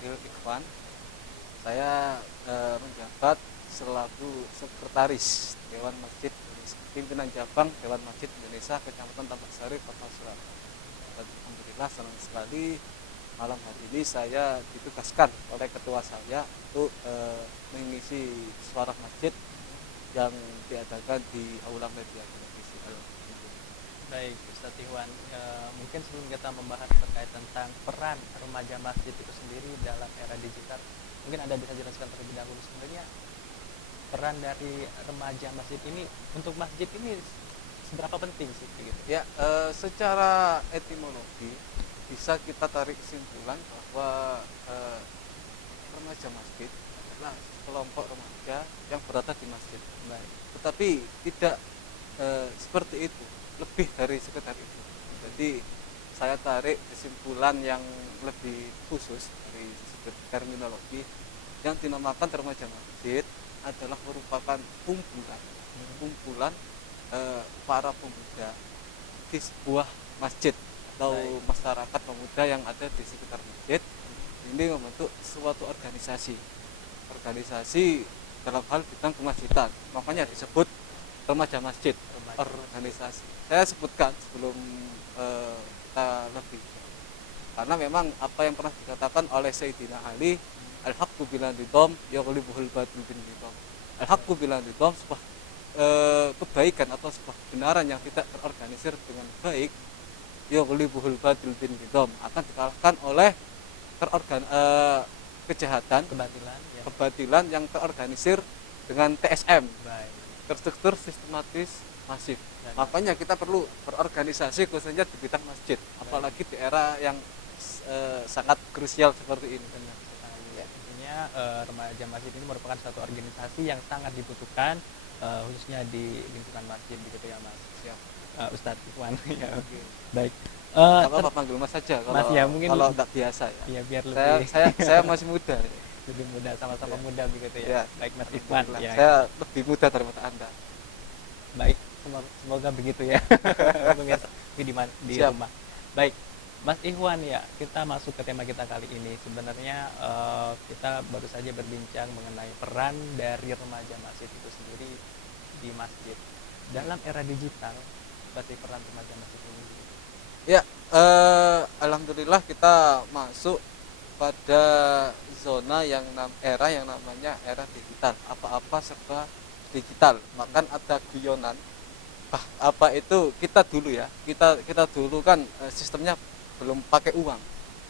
dipanggil Ikhwan. Saya menjabat selaku sekretaris Dewan Masjid Indonesia, pimpinan cabang Dewan Masjid Indonesia Kecamatan Tambak Sari, Kota Surabaya. Dan alhamdulillah senang sekali malam hari ini saya ditugaskan oleh ketua saya untuk mengisi suara masjid yang diadakan di Aula Media Televisi. Baik, Ustadz Ikhwan, mungkin sebelum kita membahas terkait tentang peran remaja masjid itu sendiri dalam era digital, mungkin Anda bisa jelaskan terlebih dahulu sebenarnya peran dari remaja masjid ini untuk masjid ini seberapa penting sih begitu? Ya, secara etimologi bisa kita tarik kesimpulan bahwa remaja masjid adalah kelompok remaja yang berada di masjid. Baik. Tetapi tidak seperti itu, lebih dari sekedar itu. Jadi saya tarik kesimpulan yang lebih khusus dari terminologi yang dinamakan remaja masjid adalah merupakan kumpulan para pemuda di sebuah masjid atau masyarakat pemuda yang ada di sekitar masjid. Ini membentuk suatu organisasi dalam hal bidang kemasjidan, makanya disebut remaja masjid. Organisasi saya sebutkan sebelum kita lebih, karena memang apa yang pernah dikatakan oleh Sayyidina Ali, al-haqqu bila nidham yaghlibuhul batil bin nidham. Al-haqqu bila nidham, sebuah kebaikan atau sebuah kebenaran yang tidak terorganisir dengan baik, yaghlibuhul batil bin nidham, akan dikalahkan oleh kebatilan yang terorganisir dengan TSM. Baik. Terstruktur, sistematis, masif. Makanya kita perlu berorganisasi khususnya di bidang masjid, apalagi di era yang sangat krusial seperti ini. Ya, intinya remaja masjid ini merupakan suatu organisasi yang sangat dibutuhkan khususnya di lingkungan masjid begitu ya Mas. Siap. Ustadz Ikhwan. Ya. Okay. Baik. Apa panggil Mas saja kalau Mas, ya, mungkin kalau nggak biasa ya. Iya, biar lebih saya masih muda. Lebih muda, sama-sama ya. Muda begitu ya. Ya. Baik Mas Ikhwan. Ya. Saya lebih muda daripada Anda. Baik, semoga begitu ya. Pemirsa di rumah. Baik, Mas Ikhwan, ya, kita masuk ke tema kita kali ini. Sebenarnya kita baru saja berbincang mengenai peran dari remaja masjid itu sendiri di masjid. Dalam era digital, berarti peran remaja masjid ini. Ya, alhamdulillah kita masuk pada zona era yang namanya era digital. Apa-apa serba digital. Bahkan ada guyonan. Apa itu kita dulu ya? Kita dulu kan sistemnya belum pakai uang,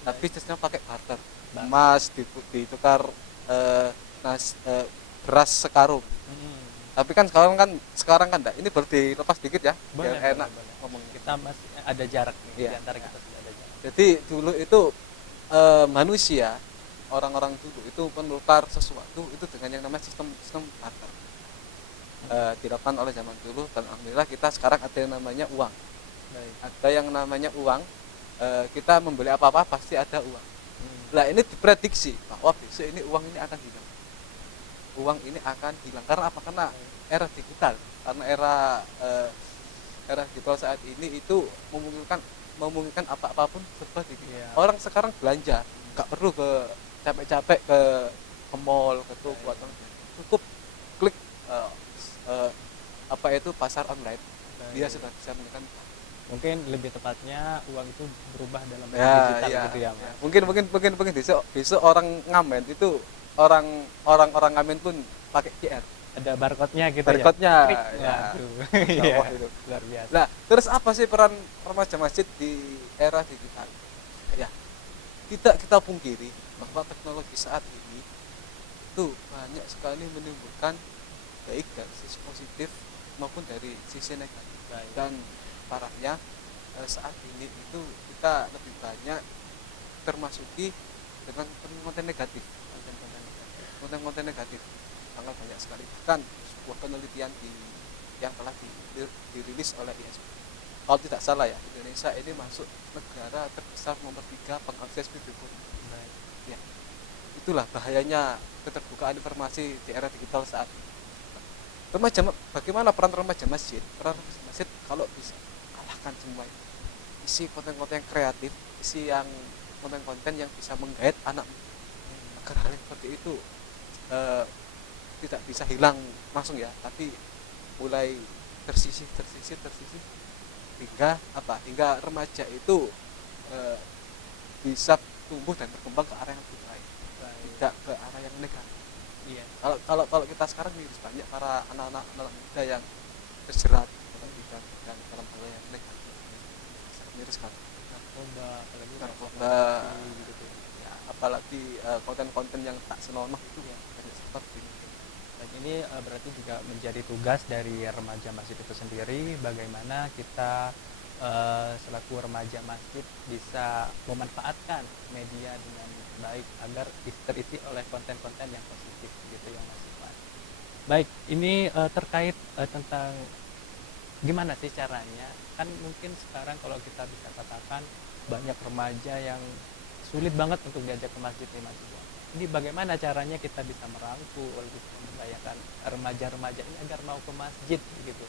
tapi sistemnya pakai barter. Emas ditukar beras sekarung. Tapi kan sekarang kan enggak. Ini baru dilepas dikit ya. Biar enak ngomong. Kita masih ada jarak nih, ya, di antara kita sudah ada jarak. Jadi dulu itu manusia, orang-orang dulu itu menukar sesuatu itu dengan yang namanya sistem barter. Dilakukan oleh zaman dulu, dan alhamdulillah kita sekarang ada yang namanya uang. Ada yang namanya uang, kita membeli apa-apa pasti ada uang. Nah, ini diprediksi bahwa besok ini uang ini akan hilang. Uang ini akan hilang karena apa? Karena era digital, karena era digital saat ini itu memungkinkan apa-apapun serba digital. Yeah. Orang sekarang belanja nggak perlu capek-capek ke mall, ke toko, cukup klik pasar online. Dia sudah bisa menekan. Mungkin lebih tepatnya uang itu berubah dalam digital gitu ya, Mas. Mungkin besok orang ngamen itu orang ngamen pun pakai QR. Ada barcode-nya gitu ya. Iya. Itu luar biasa. Nah, terus apa sih peran remaja masjid di era digital? Ya, tidak kita pungkiri bahwa teknologi saat ini itu banyak sekali menimbulkan baik dari sisi positif maupun dari sisi negatif. Dan parahnya saat ini itu kita lebih banyak termasuki dengan konten negatif. Sangat banyak sekali, bahkan sebuah penelitian yang telah dirilis oleh ISP, kalau tidak salah ya, Indonesia ini masuk negara terbesar nomor 3 pengakses PBB. Ya, itulah bahayanya keterbukaan informasi di era digital saat ini. Bagaimana peran remaja masjid? Peran remaja masjid kalau bisa kalahkan semua itu, isi konten-konten kreatif, isi yang konten-konten yang bisa menggait anak. tadi itu eh, tidak bisa hilang langsung ya, tapi mulai tersisih hingga remaja itu eh, bisa tumbuh dan berkembang ke arah yang lebih baik, tidak ke arah yang negatif. Iya. Kalau kalau kalau kita sekarang nih banyak para anak-anak muda yang terjerat dalam bidang dan dalam hal yang negatif, sangat miris sekali. Narkoba, apalagi Narkoba, pornografi gitu. ya, apalagi konten-konten yang tak senonoh itu Iya. banyak seperti ini. Dan ini berarti juga menjadi tugas dari remaja masjid itu sendiri, bagaimana kita selaku remaja masjid bisa memanfaatkan media dengan baik agar terisi oleh konten-konten yang positif gitu ya Mas Iwan. Baik, ini terkait tentang gimana sih caranya, kan mungkin sekarang kalau kita bisa katakan banyak remaja yang sulit banget untuk diajak ke masjid nih Mas Iwan. Ini bagaimana caranya kita bisa merangkul, bisa memberdayakan remaja-remaja ini agar mau ke masjid gitu.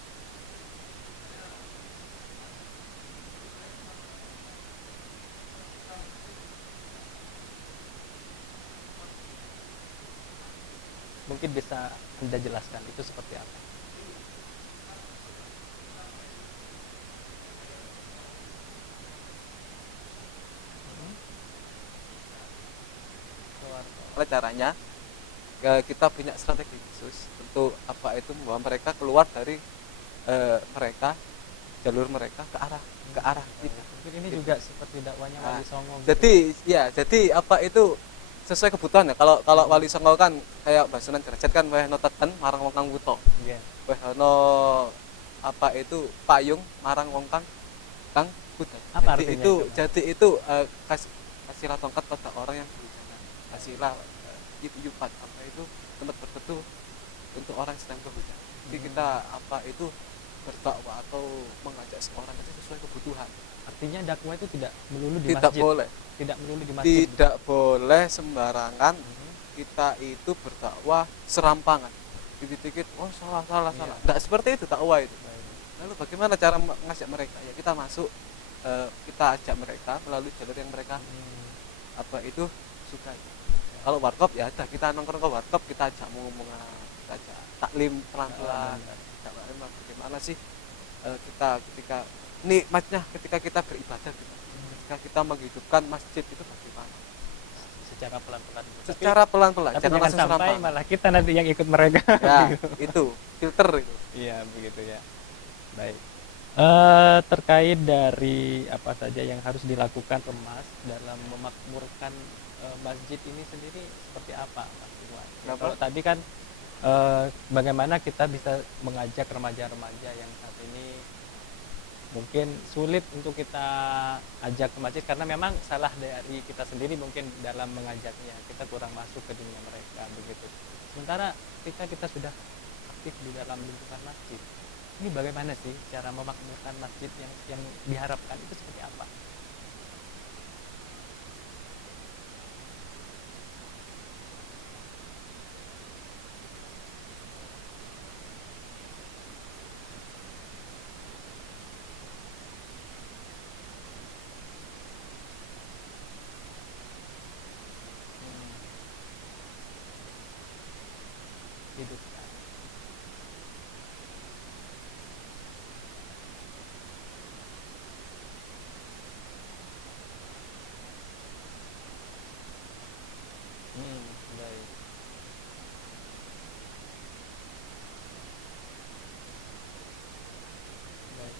Mungkin bisa Anda jelaskan itu seperti apa? Oleh caranya kita punya strategi khusus untuk apa itu membawa mereka keluar dari mereka jalur mereka ke arah kita. Mungkin ini juga seperti dakwanya Wali Songo gitu. Jadi apa itu sesuai kebutuhan ya. Kalau kalau Wali Songo kan kayak basunan derajat kan weh notatan marang wong kang wuta. Iya. Weh ono apa itu payung marang wong kang buta. Apa Jadi artinya itu itu, Mas? jadi itu kasihlah tongkat pada orang yang kehujanan. Kasihlah yupat apa itu tempat berteduh untuk orang yang sedang kehujanan. Jadi kita apa itu berdakwah atau mengajak seorang itu sesuai kebutuhan. Artinya dakwah itu tidak melulu di Tidak masjid. boleh. Tidak melulu di masjid. Tidak boleh sembarangan kita itu berdakwah serampangan. Dikit-dikit, oh salah. Tidak seperti itu dakwah itu. Lalu bagaimana cara mengajak mereka? Ya kita masuk, kita ajak mereka melalui jalur yang mereka apa itu suka. Kalau warkop ya ada, kita nongkrong ke warkop, kita ajak ngomong, kita ajak taklim pelan-pelan. Bagaimana sih kita ketika nikmatnya ketika kita beribadah gitu. Ketika kita menghidupkan masjid itu bagaimana? Secara pelan-pelan. Secara pelan-pelan, Tapi jangan jangan langsung sampai serampangan. malah kita nanti yang ikut mereka. Ya, itu filter itu. Iya, begitu ya. Baik. Terkait dari apa saja yang harus dilakukan Remas dalam memakmurkan masjid ini sendiri seperti apa, Mas Iwan? Ya, kalau tadi kan bagaimana kita bisa mengajak remaja-remaja yang saat ini mungkin sulit untuk kita ajak ke masjid karena memang salah dari kita sendiri mungkin dalam mengajaknya, kita kurang masuk ke dunia mereka begitu. Sementara ketika kita sudah aktif di dalam lingkungan masjid, ini bagaimana sih cara memakmurkan masjid yang diharapkan itu seperti apa? Hidupkan. Baik. Baik.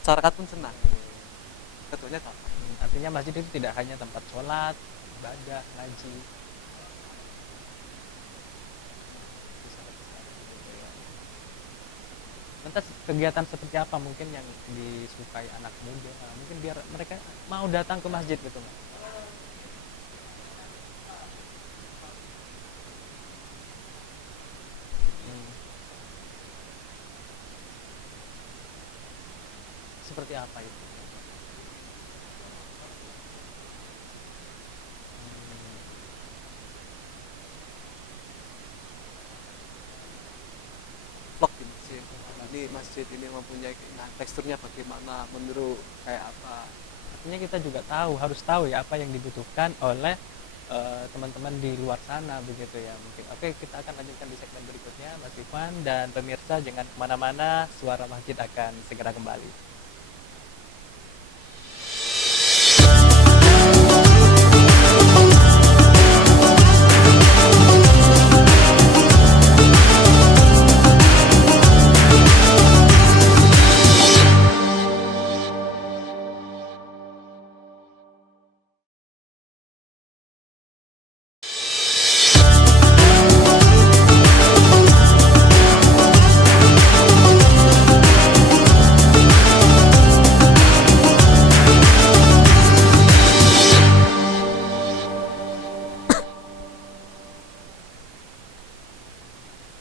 Masyarakat pun senang. Ketuanya dapat. Artinya masjid itu tidak hanya tempat sholat, ibadah, ngaji. Lantas kegiatan seperti apa mungkin yang disukai anak muda? Mungkin biar mereka mau datang ke masjid gitu, Mas. Seperti apa itu? Vlog di masjid. ini masjid ini mempunyai keindahan, teksturnya bagaimana, menurut kayak apa. Artinya kita juga harus tahu ya apa yang dibutuhkan oleh teman-teman di luar sana begitu ya mungkin. Oke, kita akan lanjutkan di segmen berikutnya Mas Ivan, dan pemirsa jangan kemana-mana, Suara Masjid akan segera kembali.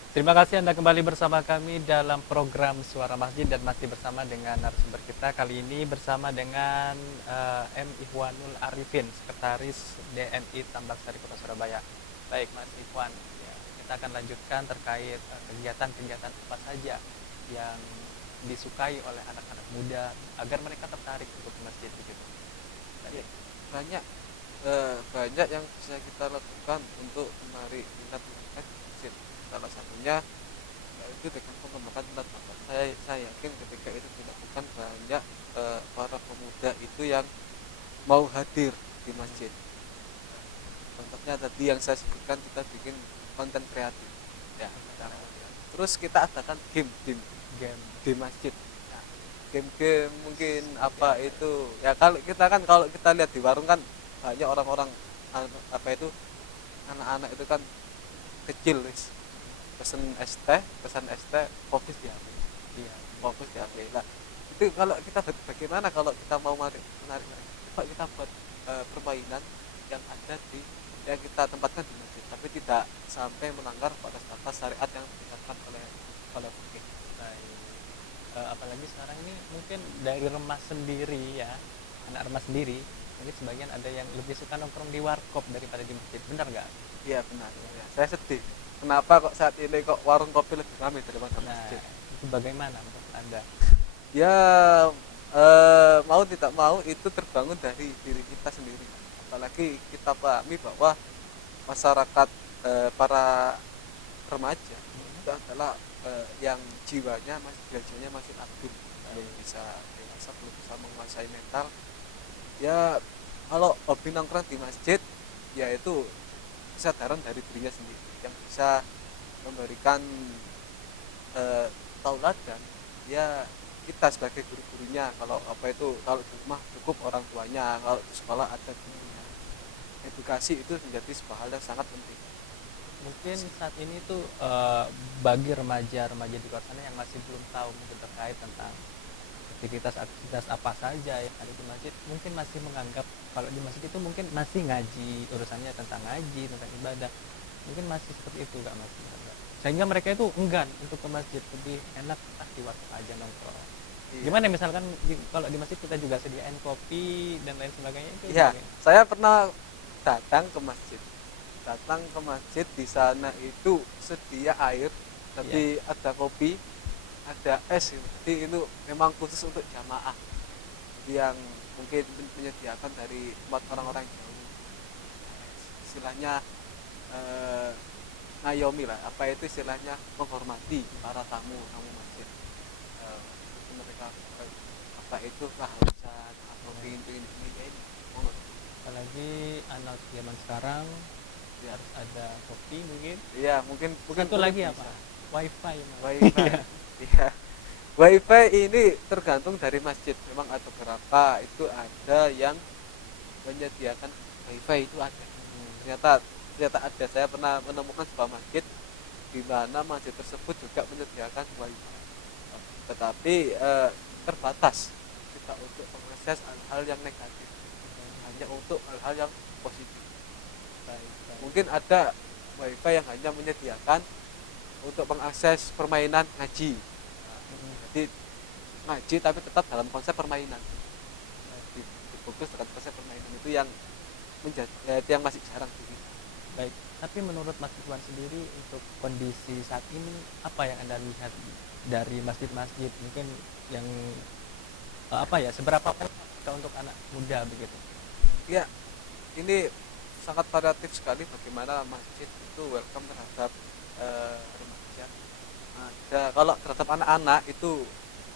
Terima kasih Anda kembali bersama kami dalam program Suara Masjid, dan masih bersama dengan narasumber kita kali ini bersama dengan M. Ihwanul Arifin, Sekretaris DMI Tambak Sari Kota Surabaya. Baik Mas Ihwan, ya, kita akan lanjutkan terkait kegiatan-kegiatan apa saja yang disukai oleh anak-anak muda agar mereka tertarik untuk ke masjid begitu. Ya, banyak banyak yang bisa kita lakukan untuk menarik minat masyarakat di masjid. Salah satunya yaitu dengan pengembangan minat bakat. Saya yakin ketika itu dilakukan banyak para pemuda itu yang mau hadir di masjid. Contohnya tadi yang saya sebutkan, kita bikin konten kreatif ya, terus kita adakan game di masjid. Nah, game mungkin apa itu ya, kalau kita lihat di warung kan banyak orang-orang apa itu anak-anak itu kan kecil wis pesan es teh fokus di HP. Iya, fokus di HP. Nah, itu kalau kita bagaimana kalau kita mau menarik coba kita buat permainan yang ada di yang kita tempatkan di masjid, tapi tidak sampai melanggar batas-batas syariat yang ditetapkan oleh fikih. Apalagi sekarang ini mungkin dari remas sendiri ya, anak remas sendiri mungkin sebagian ada yang lebih suka nongkrong di warkop daripada di masjid, benar nggak? Iya benar ya. Saya sedih kenapa kok saat ini kok warung kopi lebih ramai daripada masjid. Itu bagaimana menurut Anda? Ya mau tidak mau itu terbangun dari diri kita sendiri, apalagi kita pahami bahwa masyarakat para remaja itu adalah yang jiwanya masih labil, belum bisa dewasa, belum bisa menguasai mental. Ya kalau hobi nongkrong di masjid ya itu kesadaran dari dirinya sendiri yang bisa memberikan tauladan ya, kita sebagai guru-gurunya. Kalau di rumah cukup orang tuanya, kalau di sekolah ada gurunya. Edukasi itu menjadi sebuah hal yang sangat penting. Mungkin saat ini tuh bagi remaja-remaja di luar sana yang masih belum tahu mungkin terkait tentang aktivitas apa saja yang ada di masjid, mungkin masih menganggap kalau di masjid itu mungkin masih ngaji, urusannya tentang ngaji, tentang ibadah, mungkin masih seperti itu gak masih, sehingga mereka itu enggan untuk ke masjid, lebih enak di warung aja nongkrong. Iya. Gimana misalkan kalau di masjid kita juga sediain kopi dan lain sebagainya itu? Iya, saya pernah datang ke masjid di sana itu sedia air, tapi ada kopi, ada es gitu. Jadi itu memang khusus untuk jamaah yang mungkin menyediakan dari tempat orang-orang jauh, istilahnya ngayomi lah, apa itu istilahnya, menghormati para tamu masjid. Itu mereka apa itu kehausan atau ingin ini apalagi anak zaman sekarang ya, harus ada kopi mungkin. Iya, mungkin satu lagi bisa. Apa wifi iya. Wifi ini tergantung dari masjid. Memang ada beberapa itu ada yang menyediakan wifi, itu ada. Ternyata ada. Saya pernah menemukan sebuah masjid di mana masjid tersebut juga menyediakan wifi, tetapi terbatas, tidak untuk mengakses hal-hal yang negatif, hanya untuk hal-hal yang positif. Mungkin ada wifi yang hanya menyediakan untuk mengakses permainan ngaji. Jadi ngaji tapi tetap dalam konsep permainan. Difokus dengan konsep permainan itu yang yang masih jarang di. Baik, tapi menurut Mas Iwan sendiri untuk kondisi saat ini apa yang Anda lihat dari masjid-masjid mungkin yang apa ya, seberapa penting untuk anak muda begitu? Ya, ini sangat variatif sekali bagaimana masjid itu welcome terhadap remaja. Ada kalau terhadap anak-anak itu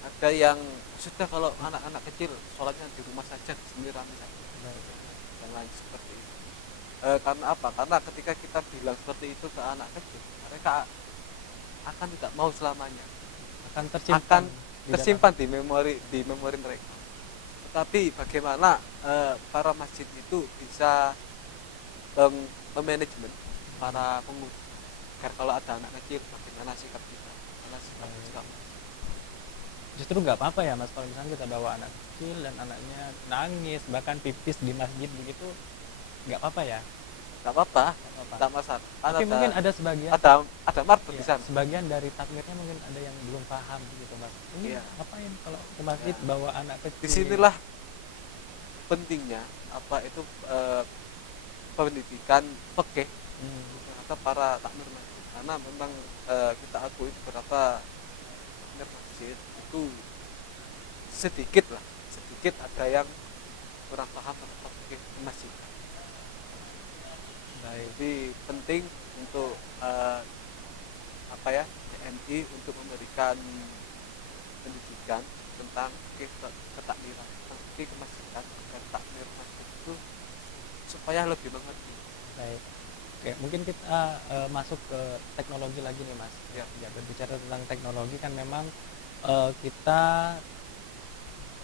ada yang sudah, kalau anak-anak kecil sholatnya di rumah saja, di sini rame saja, dan lain seperti itu. Karena apa? Karena ketika kita bilang seperti itu ke anak kecil, mereka akan tidak mau selamanya, Akan akan tersimpan tersimpan di memori mereka. Tetapi bagaimana para masjid itu bisa memanajemen para pengurus agar kalau ada anak kecil bagaimana sikap kita, bagaimana sikap Islam. justru nggak apa-apa ya mas, kalau misalnya kita bawa anak kecil dan anaknya nangis bahkan pipis di masjid begitu, nggak apa-apa ya? Nggak apa-apa, Nggak apa-apa. tidak masalah. Kan Tapi mungkin ada sebagian, ada marbot ya, di sana. sebagian dari takmirnya mungkin ada yang belum paham gitu mas, ini Iya. ngapain kalau ke masjid Ya. bawa anak kecil? Disinilah pentingnya apa itu pendidikan fikih terhadap para takmir masjid, karena memang kita akui beberapa takmir masjid itu sedikit ada yang kurang paham tentang fikih masjid. Baik. Jadi penting untuk apa ya, TNI untuk memberikan pendidikan tentang fikih ketakmiran, tentang fikih kemasjidan, agar takmir masjid itu supaya lebih mengerti. Baik. Oke, mungkin kita masuk ke teknologi lagi nih mas. Ya. Ya, berbicara tentang teknologi kan memang kita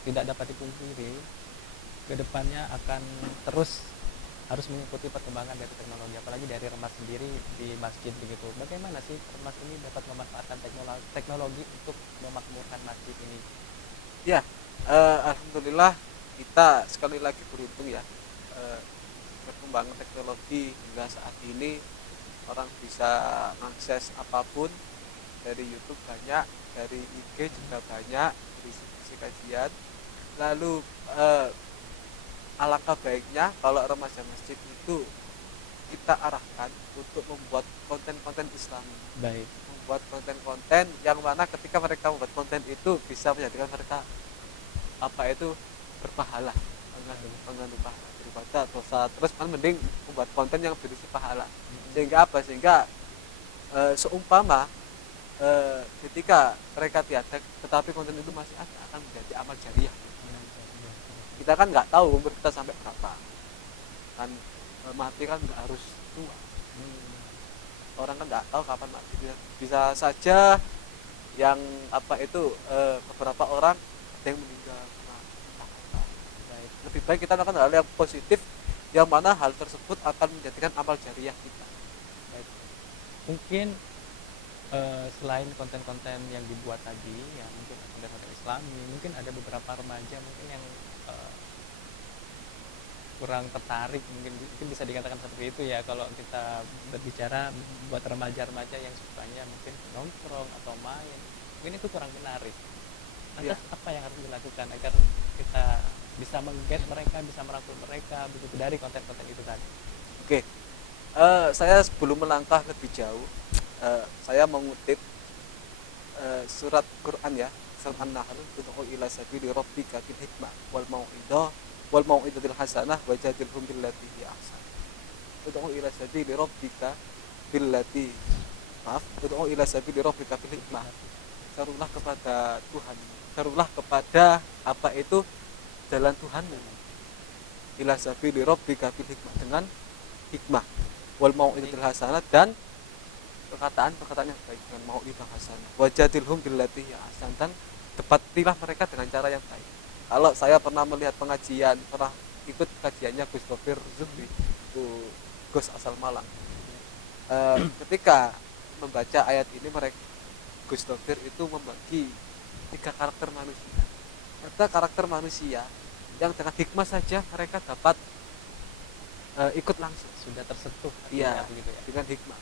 tidak dapat dipungkiri kedepannya akan terus harus mengikuti perkembangan dari teknologi, apalagi dari Remas sendiri di masjid begitu. Bagaimana sih Remas ini dapat memanfaatkan teknologi untuk memakmurkan masjid ini? Ya, alhamdulillah kita sekali lagi beruntung ya, perkembangan teknologi hingga saat ini orang bisa mengakses apapun, dari YouTube banyak, dari IG juga banyak, dari sisi kajian. Lalu alangkah baiknya kalau remaja masjid itu kita arahkan untuk membuat konten-konten Islami, Baik. membuat konten-konten yang mana ketika mereka membuat konten itu bisa menjadikan mereka apa itu berpahala, mengandung pahala daripada dosa. Terus kan mending membuat konten yang berisi pahala, sehingga apa, sehingga seumpama ketika mereka tiada tetapi konten itu masih ada, akan menjadi amal jariah. Kita kan nggak tahu umur kita sampai berapa kan, mati kan nggak harus tua, orang kan nggak tahu kapan mati. Bisa saja yang apa itu beberapa orang ada yang meninggal karena apa. Lebih baik kita lakukan hal yang positif, yang mana hal tersebut akan menjadikan amal jariah kita. Baik. Mungkin selain konten-konten yang dibuat tadi, ya mungkin konten-konten Islami, mungkin ada beberapa remaja mungkin yang kurang tertarik, mungkin bisa dikatakan seperti itu ya, kalau kita berbicara buat remaja-remaja yang sukanya mungkin nongkrong atau main, mungkin itu kurang menarik. Lantas apa yang harus dilakukan agar kita bisa mengget mereka, bisa merangkul mereka begitu dari konten-konten itu tadi? Oke, saya sebelum melangkah lebih jauh, saya mengutip surat Quran ya, surat An-Nahl, ud'u ila sabili rabbika bil hikmah wal mau'izatil hasanah wajadilhum billati hi ahsan. Ud'u ila sabili rabbika billati ud'u ila sabili rabbika bil hikmah. Serulah kepada Tuhan, serulah kepada apa itu jalan Tuhanmu. Ila sabili rabbika bil hikmah, dengan hikmah, wal mau'izatil hasanah, dan perkataan yang baik, dengan mau'izah hasanah, wajadilhum billati hi ahsan, dan debatilah mereka dengan cara yang baik. Kalau saya pernah melihat pengajian, pernah ikut kajiannya Gus Dofir Zubri, itu Gus asal Malang. Ketika membaca ayat ini, mereka Gus Dofir itu membagi 3 karakter manusia. Ada karakter manusia yang dengan hikmah saja mereka dapat ikut langsung, Sudah tersentuh iya, begitu ya. dengan hikmah.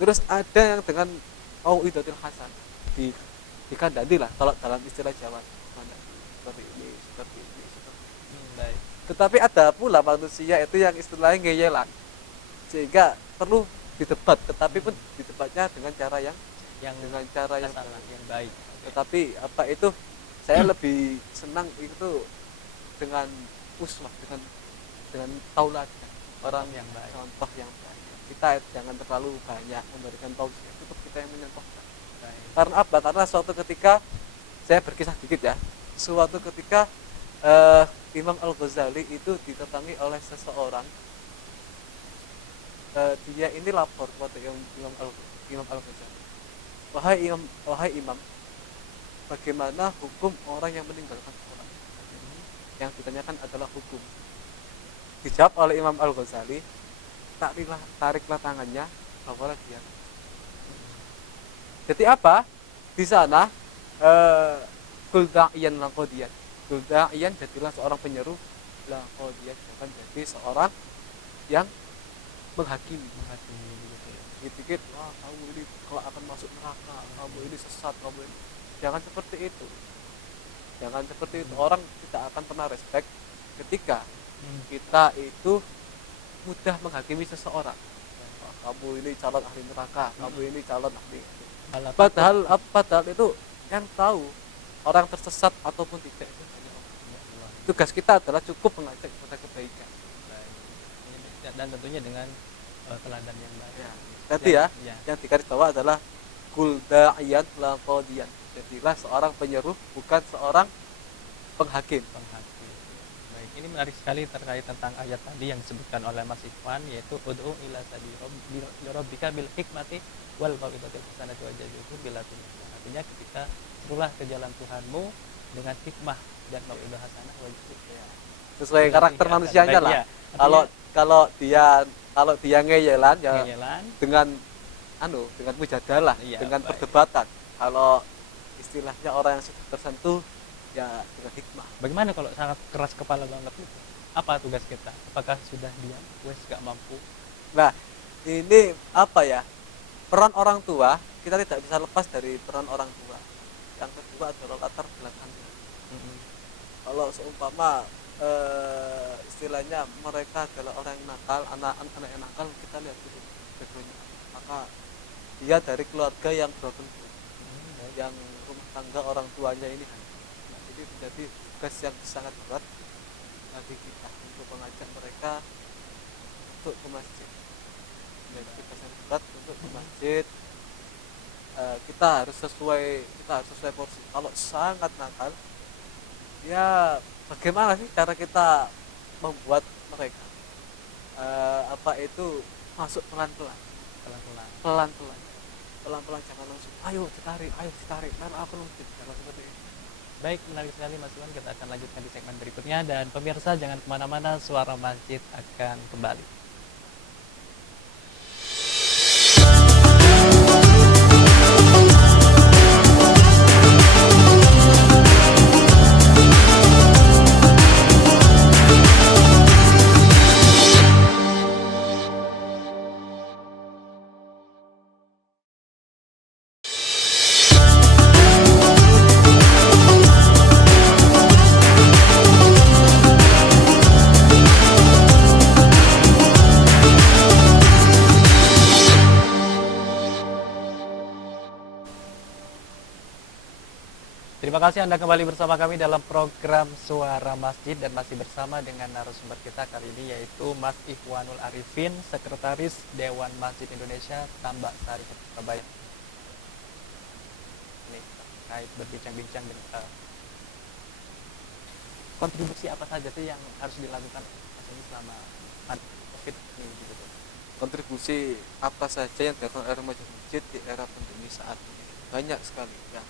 Terus ada yang dengan mau'izatil hasanah, dikandani lah kalau dalam istilah Jawa, seperti ini. Baik. Tetapi ada pula manusia itu yang istilahnya ngeyelan, sehingga perlu didebat, tetapi pun didebatnya dengan cara yang Yang dengan cara yang salah, yang baik. Tetapi apa itu saya lebih senang itu dengan uswah, dengan tauladan orang yang baik. contoh yang baik. Kita jangan terlalu banyak memberikan tausiah, cukup kita yang mencontohkan. Baik. Karena apa? Karena suatu ketika, saya berkisah dikit ya, suatu ketika Imam Al-Ghazali itu didatangi oleh seseorang. Dia ini lapor kepada Imam Al-Ghazali, wahai imam, bagaimana hukum orang yang meninggalkan sholat? Yang ditanyakan adalah hukum. Dijawab oleh Imam Al-Ghazali, tariklah tangannya, bawalah dia. Jadi apa? Di sana kulda'iyan langkodian. Kulda'iyan jadilah seorang penyeru, langkodian bukan jadi seorang yang menghakimi gitu ya. Dikit-dikit, wah kamu ini kalau akan masuk neraka, kamu ini sesat, kamu ini. Jangan seperti itu. Jangan seperti itu. Orang tidak akan pernah respect ketika kita itu mudah menghakimi seseorang. Wah, kamu ini calon ahli neraka, kamu ini calon ahli. Padahal itu yang tahu orang tersesat ataupun tidak itu hanya Allah. Tugas kita adalah cukup mengajak kepada kebaikan. Dan tentunya dengan teladan yang baik. Ya. Tadi yang digaris bawah adalah kulda'iyan laqodiyan. Jadilah seorang penyeru, bukan seorang penghakim. Baik, ini menarik sekali terkait tentang ayat tadi yang disebutkan oleh Mas Ikhwan, yaitu ud'u ila sabili rabbika bil hikmati wal mau'izatil hasanati wajadilhum billatil husna. Artinya ketika serulah ke jalan Tuhanmu dengan hikmah dan mau'izah hasanah sesuai karakter manusianya lah. Ya, kalau dia ngeyelan ya dengan mujadalah, dengan perdebatan. Kalau istilahnya orang yang sudah tersentuh ya dengan hikmah. Bagaimana kalau sangat keras kepala banget itu? Apa tugas kita? Apakah sudah diam? Wes gak mampu? Nah, ini apa ya? Peran orang tua, kita tidak bisa lepas dari peran orang tua. Yang kedua adalah latar belakangnya. Kalau seumpama istilahnya mereka adalah orang yang nakal, anak-anak yang nakal, kita lihat dulu backgroundnya. Maka dia dari keluarga yang broken home, yang rumah tangga orang tuanya ini hancur. Nah, ini menjadi tugas yang sangat berat bagi kita untuk mengajak mereka untuk ke masjid. Menjadi tugas yang berat untuk ke masjid. Kita harus sesuai porsi. Kalau sangat nakal, ya bagaimana sih cara kita membuat mereka masuk pelan-pelan, jangan langsung ayo ditarik lalu aku lanjut, jangan seperti itu. Baik, menarik sekali Mas Iwan, kita akan lanjutkan di segmen berikutnya, dan pemirsa jangan kemana-mana, Suara Masjid akan kembali. Terima kasih Anda kembali bersama kami dalam program Suara Masjid, dan masih bersama dengan narasumber kita kali ini, yaitu Mas Ikhwanul Arifin, Sekretaris Dewan Masjid Indonesia Tambak Sari, Surabaya. Ini terkait berbincang-bincang dengan kontribusi apa saja sih yang harus dilakukan Mas ini selama COVID ini gitu. Kontribusi apa saja yang dilakukan oleh masjid di era pandemi saat ini? Banyak sekali ya.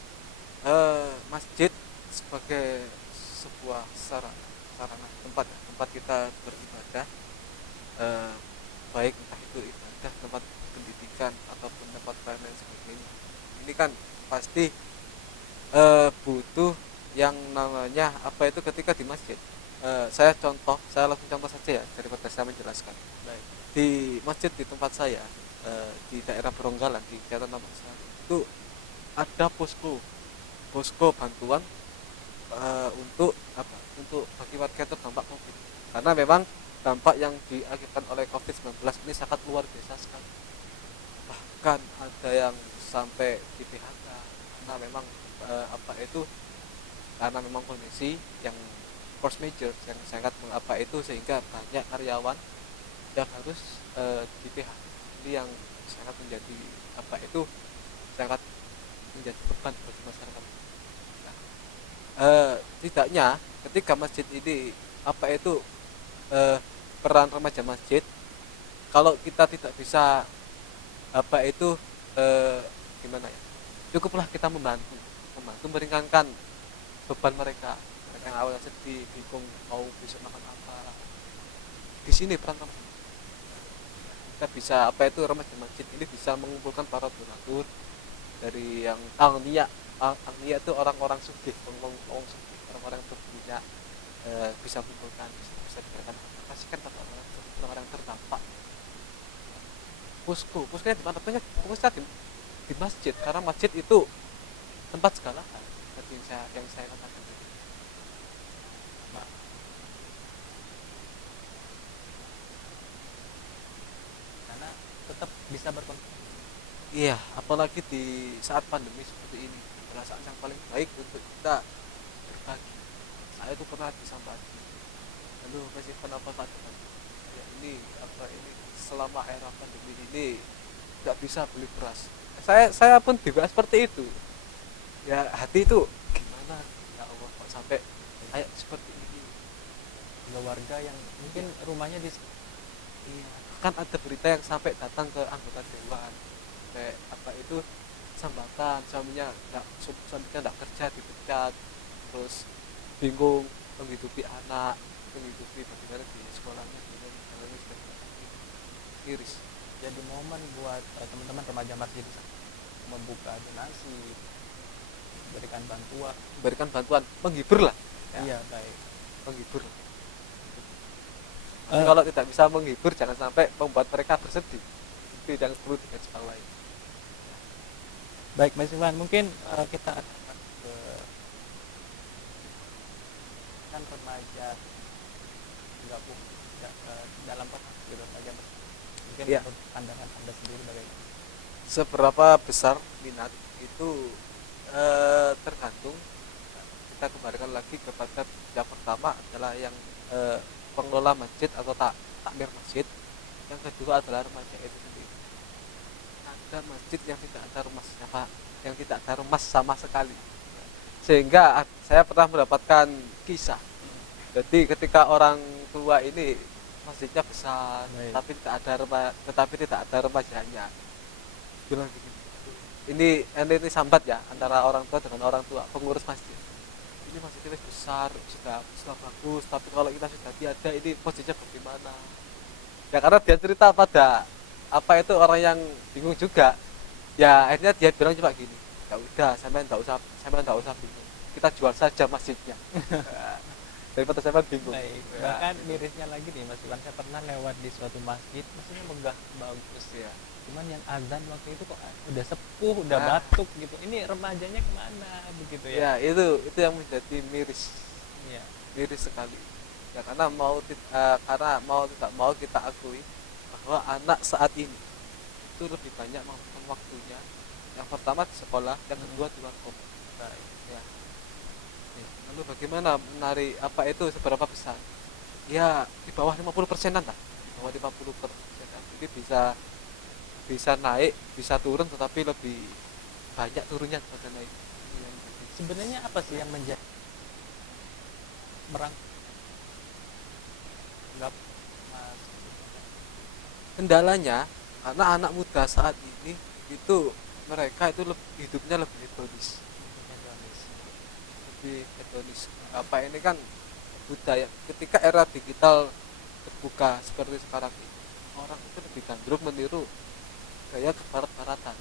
Masjid sebagai sebuah sarana tempat kita beribadah, baik entah itu ibadah, tempat pendidikan ataupun tempat lain sebagainya. Ini kan pasti butuh yang namanya apa itu ketika di masjid. Saya langsung contoh saja ya daripada saya menjelaskan. Baik. Di masjid di tempat saya, di daerah Beronggalan di Jatan Tambak Sari, itu ada posko bantuan untuk bagi warga terdampak COVID. Karena memang dampak yang diakibatkan oleh COVID-19 ini sangat luar biasa sekali. Bahkan ada yang sampai di PHK karena memang apa itu karena memang kondisi yang force major yang sangat mengapa itu sehingga banyak karyawan yang harus di PHK. Ini yang sangat menjadi apa itu sangat menjadi beban bagi masyarakat. Nah, tidaknya ketika masjid ini apa itu peran remaja masjid, kalau kita tidak bisa apa itu gimana ya, cukuplah kita membantu meringankan beban mereka yang awalnya sedih bingung mau besok makan apa. Di sini peran remaja kita bisa apa itu remaja masjid ini bisa mengumpulkan para donatur dari yang agniya. Agniya itu orang-orang sugih, orang-orang yang berpunya, bisa mengumpulkan, bisa diberikan, kasihkan pada orang-orang terdampak. Puskunya di mana? Puskusnya di masjid, karena masjid itu tempat segala hal. Tadi yang saya katakan itu. Nah, karena tetap bisa berkontribusi. iya, apalagi di saat pandemi seperti ini adalah saat yang paling baik untuk kita berbagi. Saya itu pernah disampaikan, lalu masih kenapa katakan ya ini apa ini selama era pandemi ini nggak bisa beli beras. Saya pun juga seperti itu. Ya hati itu gimana ya Allah kok sampai kayak seperti ini. Warga yang mungkin rumahnya di Iya, kan ada berita yang sampai datang ke anggota dewan kayak apa itu sambatan suaminya nggak kerja dipecat, terus bingung menghidupi anak, menghidupi bagaimana di sekolahnya bingung karena ini sudah miris. jadi momen buat teman-teman remaja masjid membuka donasi, Berikan bantuan menghibur lah ya, iya baik. menghibur. Tapi kalau tidak bisa menghibur jangan sampai membuat mereka bersedih, itu yang perlu digarisbawahi. Baik Mas Iwan, mungkin kita akan masuk ke kan remaja gabung dalam gitu remaja masjid. Mungkin ya, menurut pandangan Anda sendiri bagaimana? seberapa besar minat itu tergantung, kita kembalikan lagi kepada yang pertama adalah yang pengelola masjid atau takmir masjid, yang kedua adalah remaja itu sendiri. Ada masjid yang tidak ada rumah sama sekali, sehingga saya pernah mendapatkan kisah. Jadi ketika orang tua ini masjidnya besar, Baik. tetapi tidak ada remajanya, bilang begini, ini sambat ya antara orang tua dengan orang tua pengurus masjid. Ini masjidnya besar, sudah bagus, tapi kalau kita sudah tiada ini masjidnya bagaimana? Ya karena dia cerita pada apa itu orang yang bingung juga. Ya akhirnya dia bilang cuma gini, ya udah, sampean enggak usah bingung, kita jual saja masjidnya. Daripada sampean bingung. Baik. Ya, Bahkan mirisnya lagi nih Mas Iwan, saya pernah lewat di suatu masjid, masjidnya megah bagus ya. cuman yang azan waktu itu kok udah sepuh, udah Nah. batuk gitu, ini remajanya kemana begitu Ya ya. itu yang menjadi miris Iya. sekali. Ya karena mau tidak mau kita akui bahwa anak saat ini itu lebih banyak menghabiskan waktunya, yang pertama di sekolah, yang kedua di luar rumah. Ya. Lalu bagaimana menari apa itu seberapa besar? Ya di bawah 50%-an lah, di bawah 50%-an. Ini bisa naik, bisa turun, tetapi lebih banyak turunnya daripada naik. Ini yang penting. Sebenarnya apa sih yang menjadi merang nggak Mas? Kendalanya karena anak muda saat ini itu mereka itu hidupnya lebih hedonis. Apa ini kan budaya ketika era digital terbuka seperti sekarang ini, orang itu lebih cenderung meniru gaya kebarat-baratan.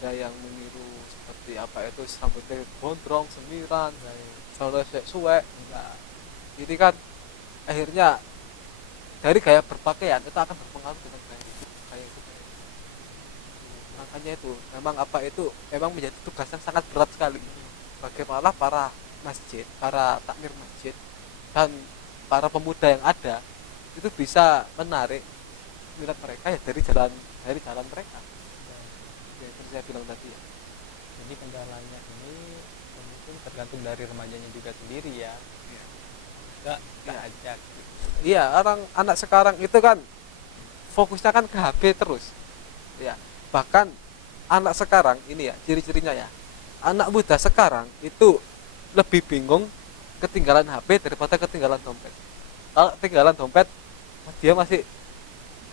Gaya yang meniru seperti apa itu rambutnya gondrong, semiran, kalau suwe. Nah, ini kan akhirnya dari gaya berpakaian itu akan berpengaruh dengan gaya itu. Makanya itu memang menjadi tugas yang sangat berat sekali. Bagaimana para takmir masjid dan para pemuda yang ada itu bisa menarik minat mereka ya dari jalan mereka. Ya, seperti saya bilang tadi ya. Jadi kendalanya ini mungkin tergantung dari remajanya juga sendiri ya, Iya. nggak Iya. ajak. Iya, orang anak sekarang itu kan fokusnya kan ke HP terus. Ya, bahkan anak sekarang ini ya ciri-cirinya ya. Anak muda sekarang itu lebih bingung ketinggalan HP daripada ketinggalan dompet. Kalau ketinggalan dompet dia masih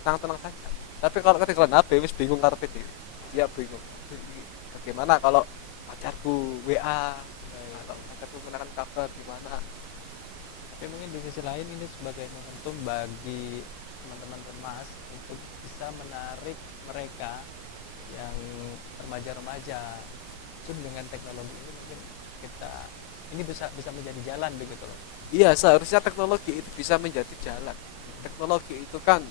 tenang-tenang saja. Tapi kalau ketinggalan HP wis bingung karepe dhewe. Dia bingung. Bagaimana kalau pacarku WA atau pacarku menekan kabar gimana? Tapi mungkin di sisi lain ini sebagai momentum bagi teman-teman remas untuk bisa menarik mereka yang remaja-remaja. Itu dengan teknologi ini mungkin kita ini bisa bisa menjadi jalan begitu loh. Iya, seharusnya teknologi itu bisa menjadi jalan. Teknologi itu kan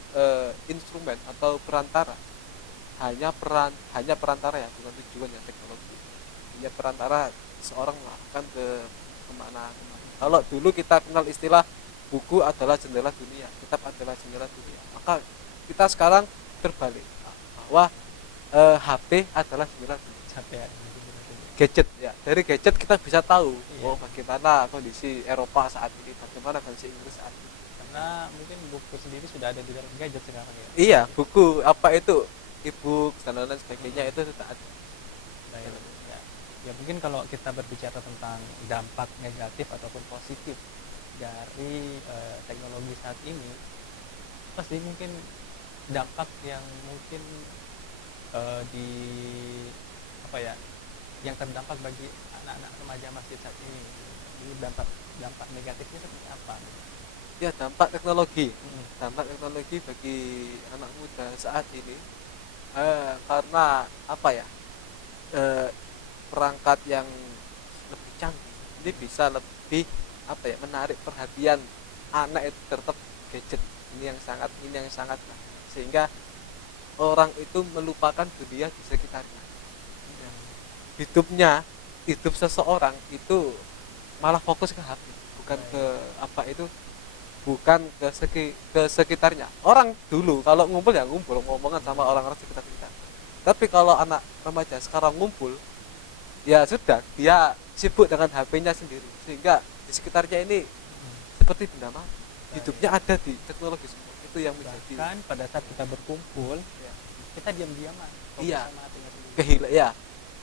instrumen atau perantara. Hanya perantara ya, bukan tujuannya teknologi. Hanya perantara seorang melakukan ke kemana. Kalau dulu kita kenal istilah buku adalah jendela dunia, kitab adalah jendela dunia. Maka kita sekarang terbalik bahwa HP adalah jendela dunia. Capek. Gadget ya, dari gadget kita bisa tahu Iya. bagaimana kondisi Eropa saat ini, bagaimana kondisi Inggris saat ini. Karena mungkin buku sendiri sudah ada di dalam gadget sekarang ya. Iya, buku apa itu, e-book dan lain sebagainya itu sudah ada. Baik, ya. Ya mungkin kalau kita berbicara tentang dampak negatif ataupun positif dari teknologi saat ini, pasti mungkin dampak yang mungkin di apa ya, yang terdampak bagi anak-anak remaja masjid saat ini dampak dampak negatifnya seperti apa? Ya, dampak teknologi bagi anak muda saat ini karena apa ya, eh, perangkat yang lebih canggih ini bisa lebih apa ya, menarik perhatian anak itu terhadap gadget ini yang sangat sehingga orang itu melupakan dunia di sekitarnya. Hidup seseorang itu malah fokus ke HP, bukan ke apa itu, bukan ke sekitarnya. Orang dulu kalau ngumpul ya ngumpul ngomongan sama orang-orang sekitar kita, tapi kalau anak remaja sekarang ngumpul ya sudah, dia sibuk dengan HP-nya sendiri, sehingga di sekitarnya ini seperti benda mati. Hidupnya ada di teknologi semua, itu yang menjadi Bahkan pada saat kita berkumpul ya, kita diam-diaman fokus Iya. sama hatinya sendiri. kehilangan ya,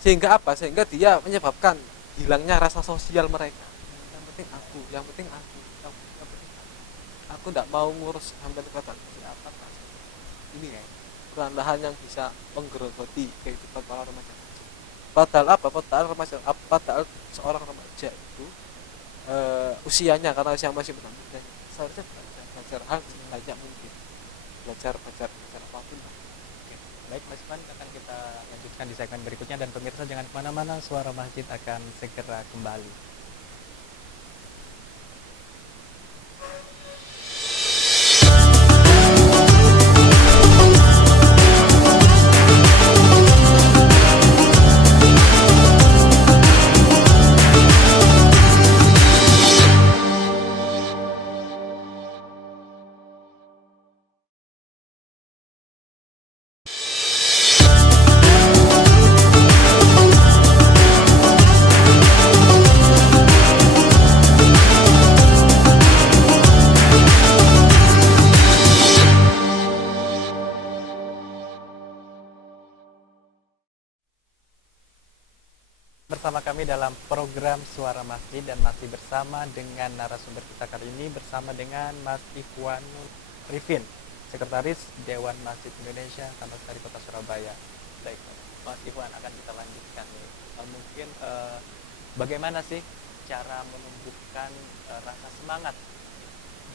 sehingga apa, sehingga dia menyebabkan hilangnya rasa sosial mereka. Yang penting aku, yang penting aku, yang penting aku tidak mau ngurus sampai kepada siapa kan. Ini ya perlahan yang bisa menggerogoti kehidupan para remaja. Padahal apa, padahal seorang remaja itu usianya, karena usia masih muda, seharusnya belajar hal banyak mungkin, belajar apapun lah. Baik Mas Ivan, akan kita lanjutkan di segmen berikutnya, dan pemirsa jangan kemana-mana, Suara Masjid akan segera kembali. Bersama kami dalam program Suara Masjid, dan masih bersama dengan narasumber kita kali ini, bersama dengan Mas Ikhwanul Rifin, Sekretaris Dewan Masjid Indonesia Tambak Sari Kota Surabaya. Baik, Mas Ikhwan, akan kita lanjutkan nih. Mungkin bagaimana sih cara menumbuhkan rasa semangat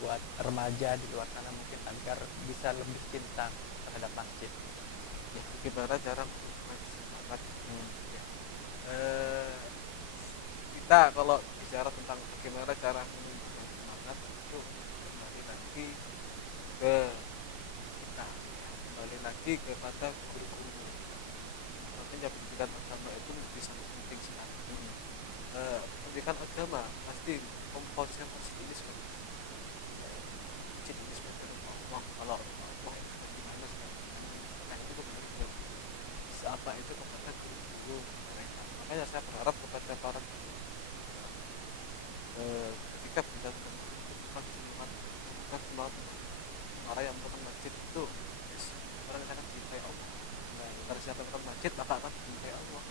buat remaja di luar sana mungkin agar bisa lebih cinta terhadap masjid? Ya, gimana cara semangat? Kita kalau bicara tentang bagaimana cara menumbuhkan semangat, itu kembali lagi ke kita, kembali lagi kepada guru-guru. Makanya pendidikan agama itu menjadi sangat penting sekali. Pendidikan agama pasti komposisinya pasti ini sebagai ini sebagai Allah. Kalau Allah itu gimana sekarang? Nah, itu kepada apa itu kepada guru-guru mereka. bangkit maka akan dicintai Allah.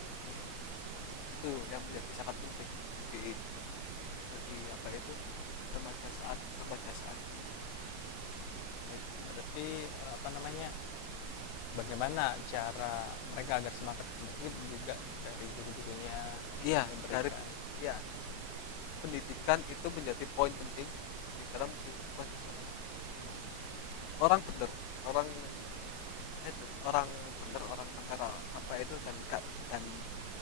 Itu yang menjadi sangat penting bagi apa itu remaja saat Berarti apa namanya, bagaimana cara mereka agar semangat itu juga dari guru-gurunya iya dari memberikan. ya pendidikan itu menjadi poin penting di dalam kehidupan orang benar orang orang benar orang antara apa itu dan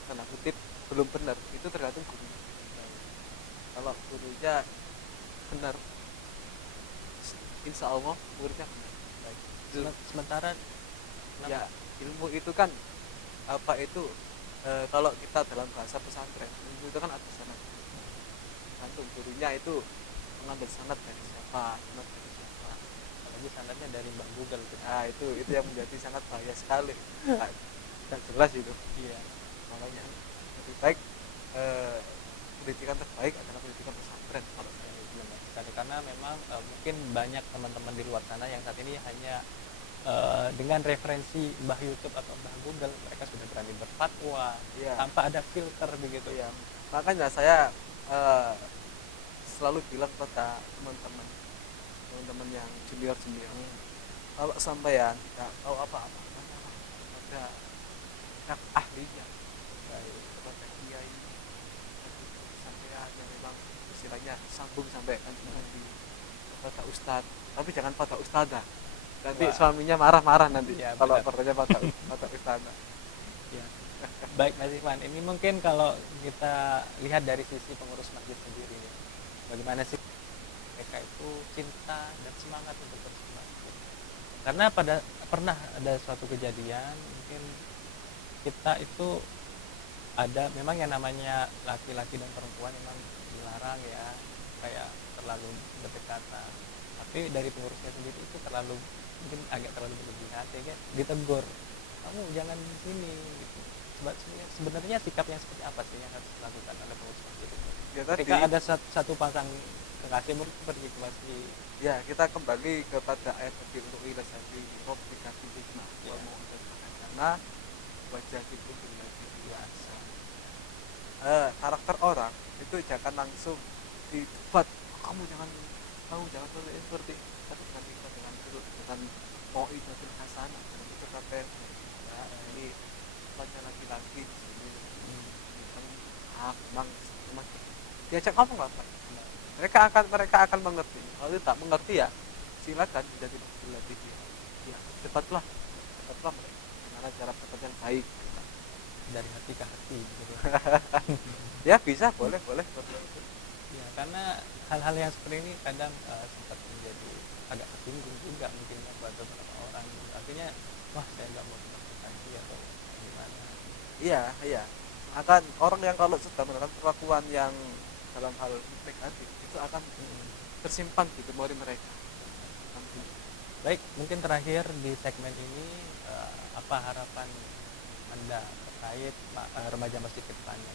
tanda kutip belum benar itu tergantung guru. Kalau gurunya benar insya Allah muridnya benar. Baik. Itu, Sementara ya ilmu itu kan apa itu kalau kita dalam bahasa pesantren ilmu itu kan ada sanad, tergantung gurunya itu mengambil sanad dari siapa, sanad dari siapa. apalagi sanadnya dari Mbak Google gitu. Nah itu yang menjadi sangat bahaya sekali. Nah, tidak jelas itu. Iya. Makanya lebih baik pendidikan terbaik adalah pendidikan pesantren kalau saya. Benar sekali, karena memang mungkin banyak teman-teman di luar sana yang saat ini hanya dengan referensi Mbah YouTube atau Mbah Google mereka sudah berani berfatwa Iya. tanpa ada filter begitu. Ya, makanya saya selalu bilang kepada teman-teman yang junior kalau sampean nggak tahu apa-apa ada yang ahlinya kepada kiai sampean yang memang istilahnya sambung sampai nanti pada ustad, tapi jangan pada ustadzah nanti Wah. suaminya marah-marah nanti Ya, kalau benar. bertanya pada ustadzah. Ya. Baik Mas Ikhwan, ini mungkin kalau kita lihat dari sisi pengurus masjid sendiri, bagaimana sih mereka itu cinta dan semangat untuk bermasjid? Karena pernah ada suatu kejadian, mungkin kita itu ada memang yang namanya laki-laki dan perempuan memang dilarang ya kayak terlalu berdekatan, tapi dari pengurusnya sendiri itu terlalu mungkin agak terlalu berlebihan sehingga ditegur, kamu jangan di sini gitu. Sebenarnya sikap yang seperti apa sih yang harus dilakukan oleh pengurus masjid itu? Ya, tadi, Ketika ada satu pasang kekasih mungkin pergi ke masjid. ya kita kembali kepada ayat tadi untuk ilah sabi rob dikasih hikmah Ya. karena wajah itu berlagi biasa. Karakter orang itu jangan langsung dibuat kamu jangan seperti tapi dengan mau ibadah hasanah dengan itu kata ya ini banyak laki-laki di sini memang diajak ngomong apa mereka akan mengerti. Kalau tidak mengerti ya silakan menjadi berlatih ya debatlah gimana cara debat yang baik Dari hati ke hati gitu. ya bisa boleh Ya, karena hal-hal yang seperti ini kadang sempat menjadi agak tersinggung juga mungkin buat beberapa orang. Artinya, wah saya nggak mau lagi atau gimana. iya akan orang yang kalau sudah melakukan perlakuan yang dalam hal negatif itu akan tersimpan di memori mereka. Baik, mungkin terakhir di segmen ini apa harapan Anda terkait remaja masjid ke depannya?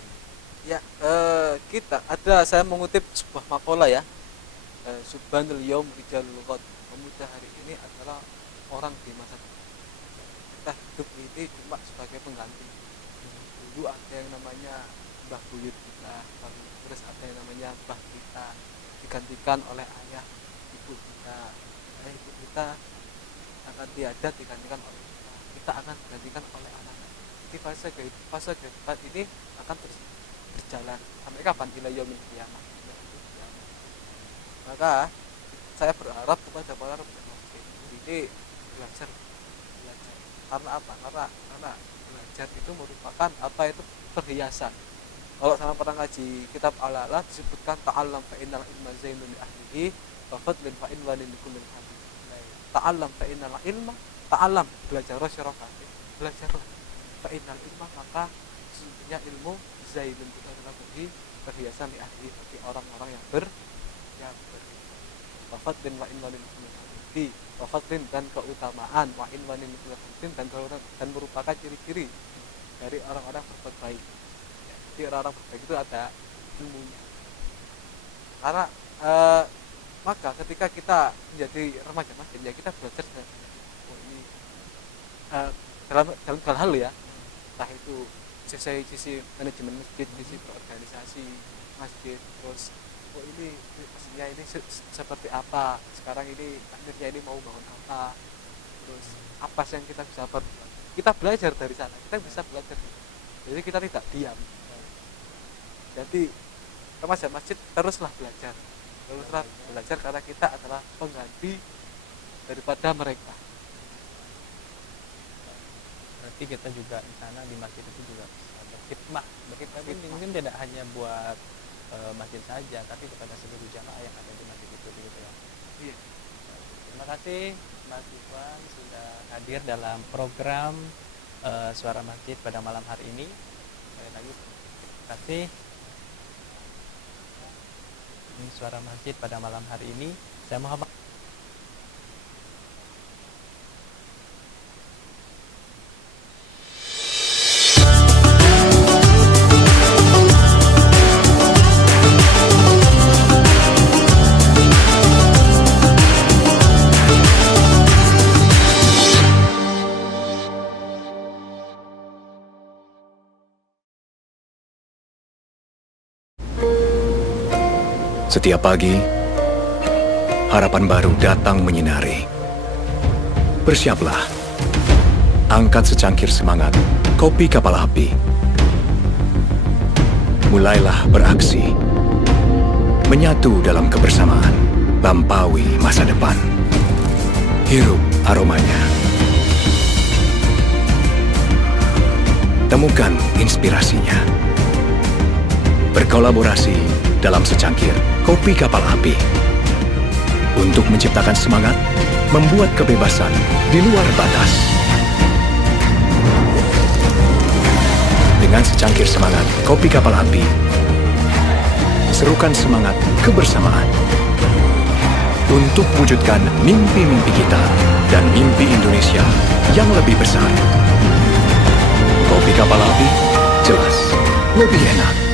Ya, saya mengutip sebuah makalah ya. Subhanal yaum rijalul ghad. Pemuda hari ini adalah orang di masa depan. Kita hidup ini cuma sebagai pengganti. Dulu ada yang namanya mbah buyut kita, terus ada yang namanya mbah kita digantikan oleh ayah ibu kita. Ibu kita akan tiada digantikan oleh kita akan digantikan oleh anak. Di fase kehidupan ini akan terus berjalan sampai kapan ila yaumil qiyamah. Maka saya berharap kepada para remaja ini belajar karena apa? Karena belajar itu merupakan apa itu perhiasan. Kalau sama pernah ngaji kitab Al-A'la disebutkan ta'allam fa innal ilma zainun li ahlihi wa fadlun fa inwalin likulli habib. Ta'allam fa innal ilma ta'allam belajar belajarlah fa innal ilma maka sesungguhnya ilmu zainun itu adalah perhiasan li ahlihi bagi orang-orang yang wa fadlun wa inwalin likulli habib. Wa fadlun dan keutamaan wa inwalin likulli habib dan merupakan ciri-ciri dari orang-orang berbuat baik. Jadi orang-orang berbaik itu ada ilmunya. Karena maka ketika kita menjadi remaja masjid ya kita belajar ini dalam hal ya entah itu sisi manajemen masjid, sisi berorganisasi masjid, terus ini masjidnya ini seperti apa, sekarang ini takmirnya ini mau bangun apa, terus apa sih yang kita bisa perbuat. Kita belajar dari sana, kita bisa belajar, jadi kita tidak diam. Jadi remaja masjid teruslah belajar karena kita adalah pengganti daripada mereka. Berarti kita juga di sana di masjid itu juga berkhidmah mungkin tidak hanya buat masjid saja, tapi kepada seluruh jamaah yang ada di masjid itu, gitu ya. Iya. Terima kasih Mas Ikhwan sudah hadir dalam program Suara Masjid pada malam hari ini. Sekali lagi terima kasih. Ini Suara Masjid pada malam hari ini. Saya Muhammad. Setiap pagi, harapan baru datang menyinari. Bersiaplah, angkat secangkir semangat, kopi kapal api. Mulailah beraksi, menyatu dalam kebersamaan, lampaui masa depan. Hirup aromanya. Temukan inspirasinya. Berkolaborasi dalam secangkir kopi kapal api untuk menciptakan semangat, membuat kebebasan di luar batas. Dengan secangkir semangat kopi kapal api, serukan semangat kebersamaan untuk wujudkan mimpi-mimpi kita dan mimpi Indonesia yang lebih besar. Kopi kapal api, jelas lebih enak.